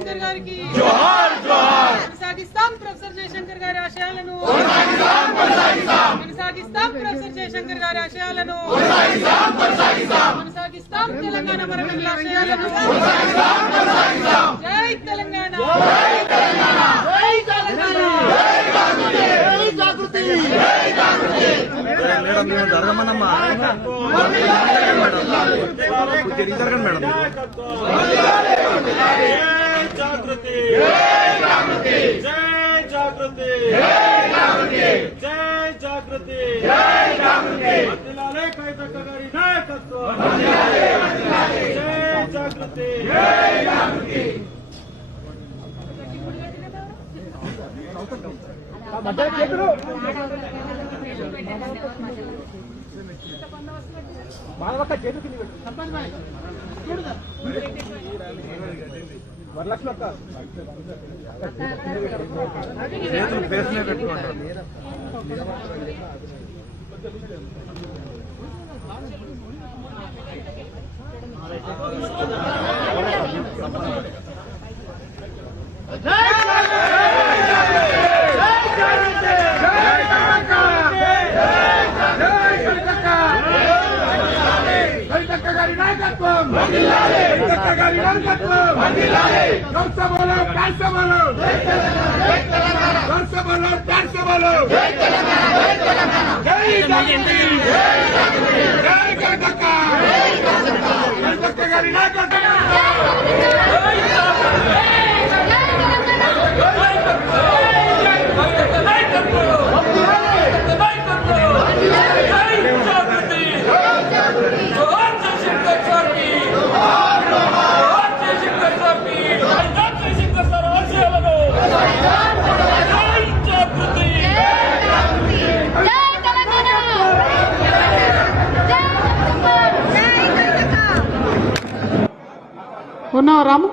జయశంకర్ గారికి. కొనసాగిస్తాం ప్రొఫెసర్ జయశంకర్ గారి ఆశయాలను. కొనసాగిస్తాం ప్రొఫెసర్ జయశంకర్ గారి ఆశయాలను. కొనసాగిస్తాం తెలంగాణ మరణల ఆశయాలను. జై తెలంగాణ. తిరిగి జరగండి మేడం. జై జాగృతి జై జాగృతి! జై జాగృతి! జై జాగృతి! జై జాగృతి వర్ధిల్లాలే కైతక్క గారి నాయకత్వం! జై జాగృతి! జై జాగృతి చేతులు ఫేస్ మీద పెట్టుకోండి కవితక్క గారి నాయకత్వం కవితక్క గారి నాయకత్వం లోక్సభలో రాజ్యసభలో లోక్సభలో రాజ్యసభలో. జై జాగృతి జై కవితక్క కవితక్క గారి నాయకత్వం జై తెలంగాణ జై ఉన్నావు రాము?